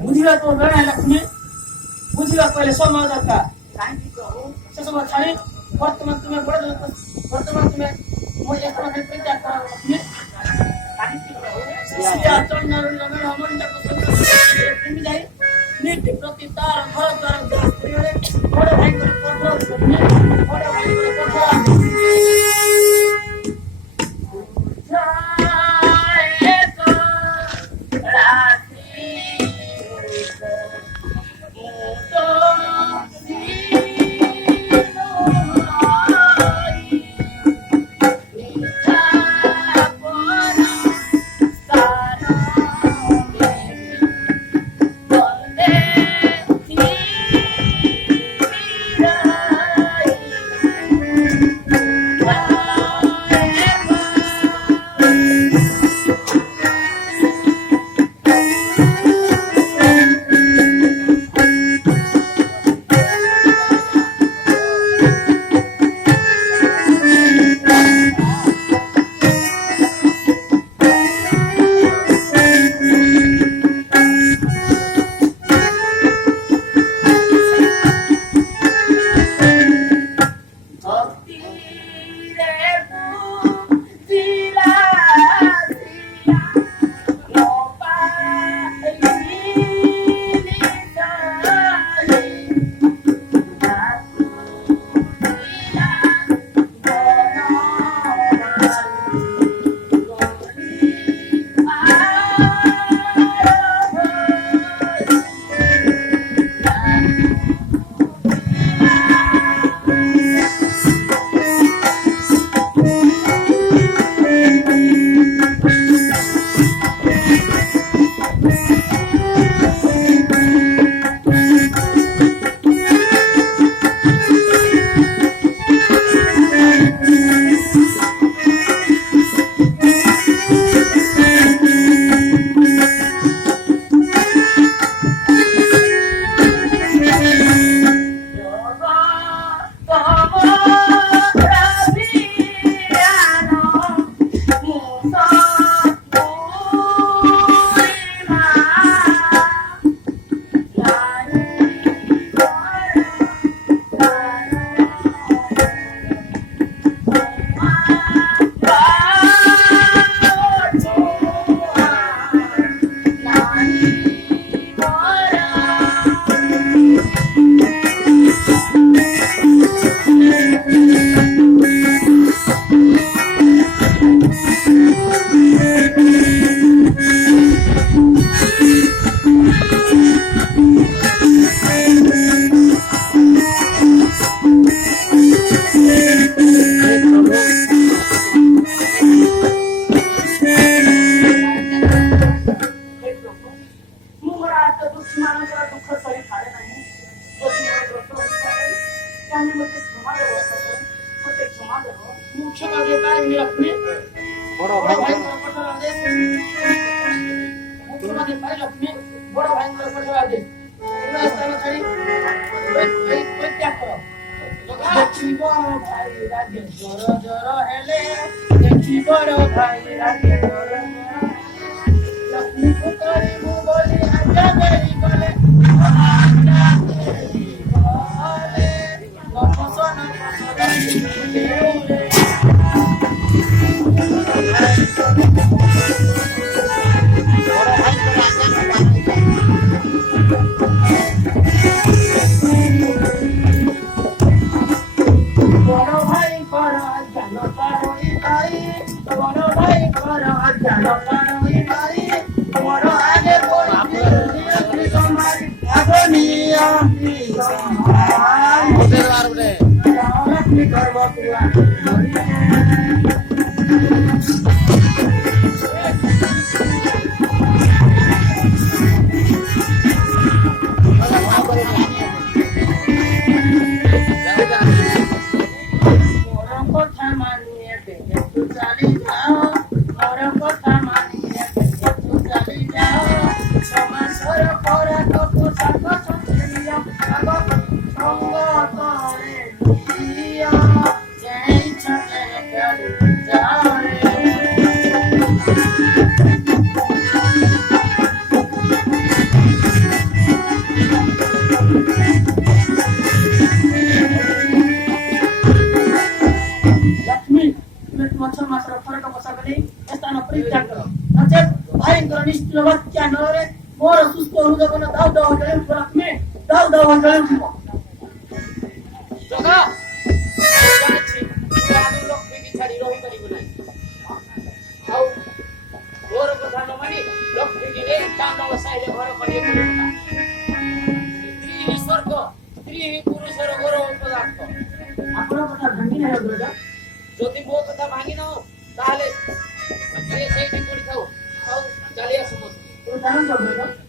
ବୁଝିବାକୁ ଲକ୍ଷ୍ମୀ ବୁଝିବାକୁ ହେଲେ ସମୟ ଦରକାର। କାହିଁକି ପ୍ରଭୁ ସେସବୁ ଛାଡ଼ି ବର୍ତ୍ତମାନ ତୁମେ ବଡ଼ ବର୍ତ୍ତମାନ ତୁମେ ମୋ ଏକ ଲକ୍ଷ୍ମୀ କାହିଁକି ପ୍ରଭୁ ଯାଇ ନୀତି ପ୍ରତି ତାର ଘର ଦ୍ୱାର ବଡ଼ ଭାଇଙ୍କର ବଡ଼ ଭାଇଙ୍କର ରାଗେ ଜୋର ଜୋର ହେଲେ ଦେଖି ବଡ଼ ଭାଇ ରାଗେ ଜୋର ଜୋର ଲକ୍ଷ୍ମୀକୁ କରିବୁ ବୋଲି ଆଜ୍ଞା ଦେଇ ଗଲେ ଆଜ୍ଞା ଦେଇ ଗଲେ ଗପସନ ଦେଉରେ ମୋର ସୁସ୍ଥ ହୃଦୟ ଦାଉ ଦାଉ ଜଳେ ଦାଉ ଦାଉ ଜଳେ ଛାଡି ରହିପାରିବୁ ନାହିଁ ଆଉ ମୋର କଥା ନ ମାନି ଲକ୍ଷ୍ମୀରେ ସାହିରେ ଘର କରିବାକୁ ପଡିବ ନା ସ୍ତ୍ରୀ ହିଁ ସ୍ୱର୍ଗ ସ୍ତ୍ରୀ ହିଁ ପୁରୁଷର ଗୌରବ ପଦାର୍ଥ ଆପଣଙ୍କ କଥା ଭାଙ୍ଗି ନାହିଁ ଯଦି ମୋ କଥା ଭାଙ୍ଗି ନ ତାହେଲେ ସେଇଠି ପଡିଥାଉ ଆଉ ଚାଲି ଆସୁ ଜାଣନ୍ତୁ